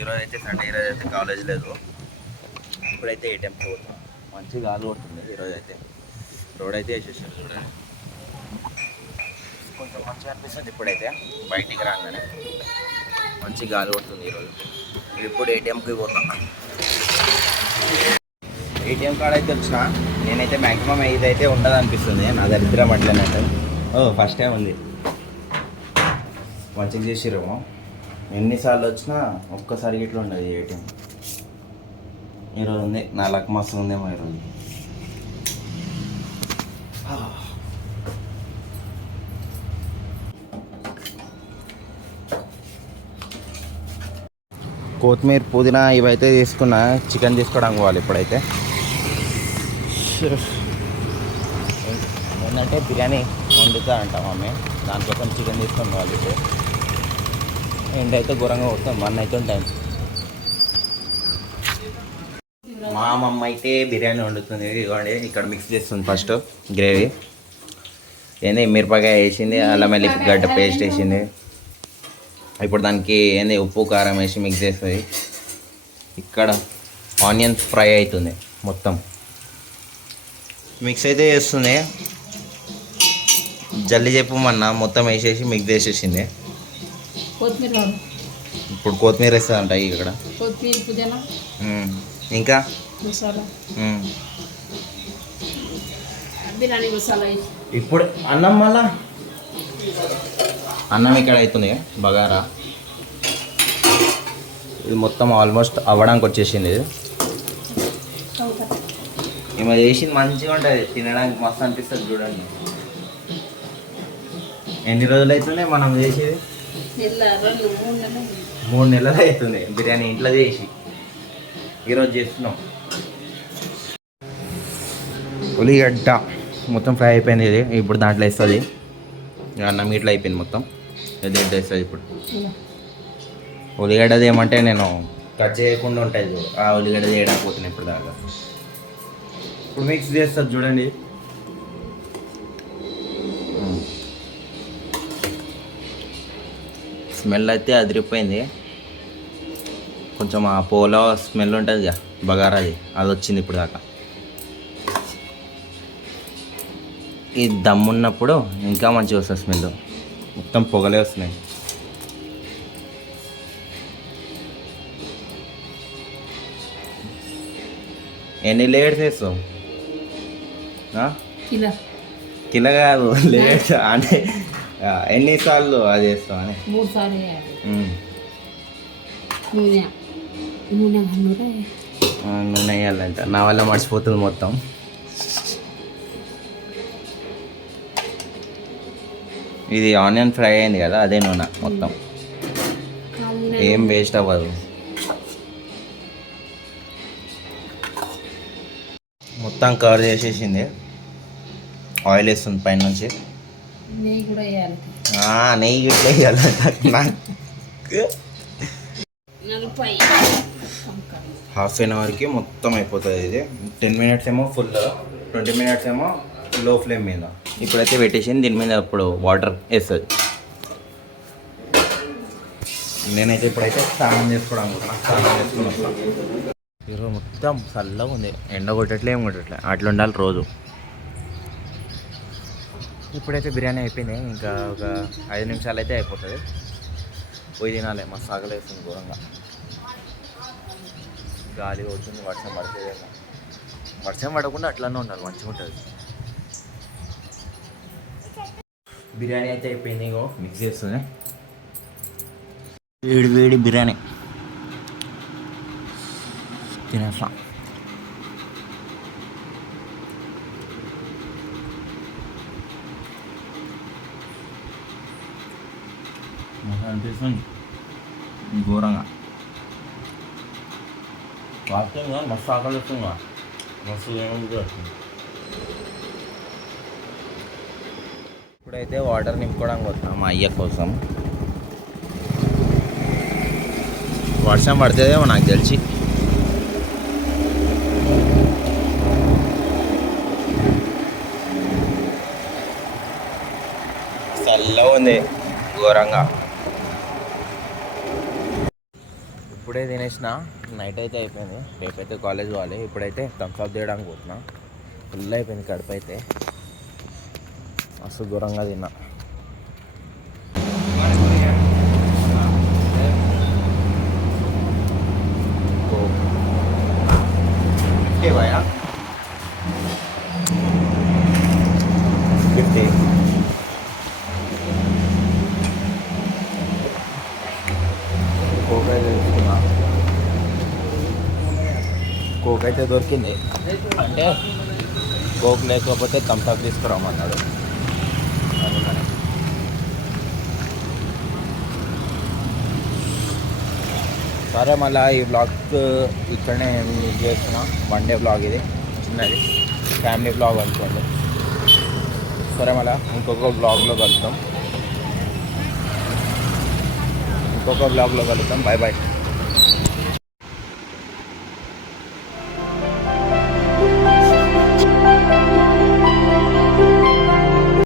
ఈరోజు అయితే సండే, ఈరోజు అయితే కాలేజ్ లేదు. ఇప్పుడైతే ఏటీఎంకి పోతాం. మంచి గాలి కొడుతుంది ఈరోజు అయితే. రోడ్ అయితే వేసేసారు చూడండి, కొంచెం మంచిగా అనిపిస్తుంది. ఇప్పుడైతే బయటికి రాగానే మంచి గాలి కొడుతుంది ఈరోజు. ఇప్పుడు ఏటీఎంకి పోతాం. ఏటీఎం కార్డ్ అయితే వచ్చిన నేనైతే మ్యాక్సిమం ఇదైతే ఉండదు అనిపిస్తుంది నా దరిద్రం అట్లనట్టు. ఫస్ట్ టైం ఉంది, మంచిగా చేసిరేమో. ఎన్నిసార్లు వచ్చినా ఒక్కసారి ఇట్లా ఉండదు ఏటీఎం. ఈరోజు ఉంది, నా లక్ మస్తు ఉందేమో ఈరోజు. కొత్తిమీర, పుదీనా ఇవైతే తీసుకున్నా. చికెన్ తీసుకోవడానికి పోవాలి ఇప్పుడైతే. ఏంటంటే బిర్యానీ వండుతా అంట మమ్మీ, దానికోసం చికెన్ తీసుకొని పోవాలి. ఇప్పుడు ఏంటైతే ఘోరంగా కొడతాం, 1 అవుతుంది టైం. మా అమ్మ అయితే బిర్యానీ వండుతుంది. ఇవ్వండి, ఇక్కడ మిక్స్ చేస్తుంది. ఫస్ట్ గ్రేవీ ఏంది, మిరపకాయ వేసింది, అల్లం వెల్లుల్లి గడ్డ పేస్ట్ వేసింది. ఇప్పుడు దానికి ఏంది ఉప్పు కారం వేసి మిక్స్ చేస్తుంది. ఇక్కడ ఆనియన్ ఫ్రై అవుతుంది, మొత్తం మిక్స్ అయితే చేస్తుంది. జల్లి చెప్పమన్నా మొత్తం వేసేసి మిక్స్ చేసేసింది. ఇప్పుడు కొత్తిమీర వేస్తుందంట ఇక్కడ. ఇంకా ఇప్పుడు అన్నం, మళ్ళా అన్నం ఇక్కడ అవుతుంది బగారా. ఇది మొత్తం ఆల్మోస్ట్ అవ్వడానికి వచ్చేసింది. ఇది ఏమో చేసింది, మంచిగా ఉంటుంది తినడానికి, మస్తు అనిపిస్తుంది చూడండి. ఎన్ని రోజులు అవుతుంది మనం చేసేది? 3 నెలలు అవుతుంది బిర్యానీ ఇంట్లో చేసి. ఈరోజు చేస్తున్నాం. ఉల్లిగడ్డ మొత్తం ఫ్రై అయిపోయింది. ఇది ఇప్పుడు దాంట్లో వేస్తుంది. అన్నం ఇట్లా అయిపోయింది మొత్తం. దీంట్లో వేస్తుంది ఇప్పుడు. ఉల్లిగడ్డది ఏమంటే నేను కట్ చేయకుండా ఉంటుంది, ఆ ఉల్లిగడ్డ చేయడానికి పోతున్నాను ఇప్పుడు దాకా. ఇప్పుడు మిక్స్ చేస్తుంది చూడండి. స్మెల్ అయితే అదిరిపోయింది. కొంచెం ఆ పోలో స్మెల్ ఉంటుంది కదా బగారాది, అది వచ్చింది ఇప్పుడు దాకా. ఈ దమ్మున్నప్పుడు ఇంకా మంచిగా వస్తుంది స్మెల్. మొత్తం పొగలే వస్తున్నాయి. ఎన్ని లేయర్స్ వేస్తావు? కిలో కాదు, లేయర్స్ అంటే ఎన్నిసార్లు అది వేస్తావు అని. 3 సార్లు నూనె వేయాలంట. నా వల్ల మర్చిపోతుంది మొత్తం. ఇది ఆనియన్ ఫ్రై అయింది కదా, అదే నూనె మొత్తం, ఏం వేస్ట్ అవ్వదు. మొత్తం కవర్ చేసేసింది. ఆయిల్ వేస్తుంది పైన నుంచి. నెయ్యి కూడా వేయాలి. నెయ్యి ఇట్లా వేయాలంట. హాఫ్ అన్ అవర్కి మొత్తం అయిపోతుంది. ఇది 10 మినిట్స్ ఏమో ఫుల్, 20 మినిట్స్ ఏమో లో ఫ్లేమ్ మీద. ఇప్పుడైతే పెట్టేసింది. దీని మీద ఇప్పుడు వాటర్ వేస్తుంది. నేనైతే ఇప్పుడైతే స్నానం చేసుకోవడం అనుకుంటున్నాను. స్నానం చేసుకుని వస్తాను. ఈరోజు మొత్తం చల్లగా ఉంది, ఎండ కొట్టట్లే ఏం కొట్టట్లే, అట్లా ఉండాలి రోజు. ఇప్పుడైతే బిర్యానీ అయిపోయింది. ఇంకా ఒక 5 నిమిషాలు అయితే అయిపోతుంది. పోయి తినాలి. మస్తు సాగలేస్తుంది ఘోరంగా. గాలి కొడుతుంది, వర్షం పడుతుంది. వర్షం పడకుండా అట్లానే ఉండాలి, మంచిగా ఉంటుంది. బిర్యానీ అయితే అయిపోయింది. ఇగో మిక్స్ చేస్తుంది. వేడి వేడి బిర్యానీ తినేస్తా. అనిపిస్తుంది ఘోరంగా. వాస్తవంగా మస్తు ఆకలి వస్తుంది, మస్తు వస్తుంది. ఇప్పుడైతే వాటర్ నింపుకోవడానికి వస్తాం మా అయ్య కోసం. వర్షం పడుతుందేమో నాకు తెలిసి. చల్లగా ఉంది ఘోరంగా. ఇప్పుడే తినేసిన, నైట్ అయితే అయిపోయింది, రేపైతే కాలేజ్ పోవాలి. ఇప్పుడైతే థమ్స్ అప్ చేయడానికి పోతున్నా. ఫుల్ అయిపోయింది కడుపు అయితే, మస్తు దూరంగా తిన్నా. భయా 50 కోక్ అయితే తీసుకున్నా. కోక్ అయితే దొరికింది, అంటే కోక్ లేకపోతే థమ్స్ అప్ తీసుకురామన్నాడు. సరే, మళ్ళీ ఈ బ్లాగ్ ఇక్కడనే నేను చేస్తున్నా. 1 డే బ్లాగ్ ఇది, చిన్నది ఫ్యామిలీ బ్లాగ్ అనుకోండి. సరే, మళ్ళీ ఇంకొక బ్లాగ్లో కలుద్దాం. Bye bye.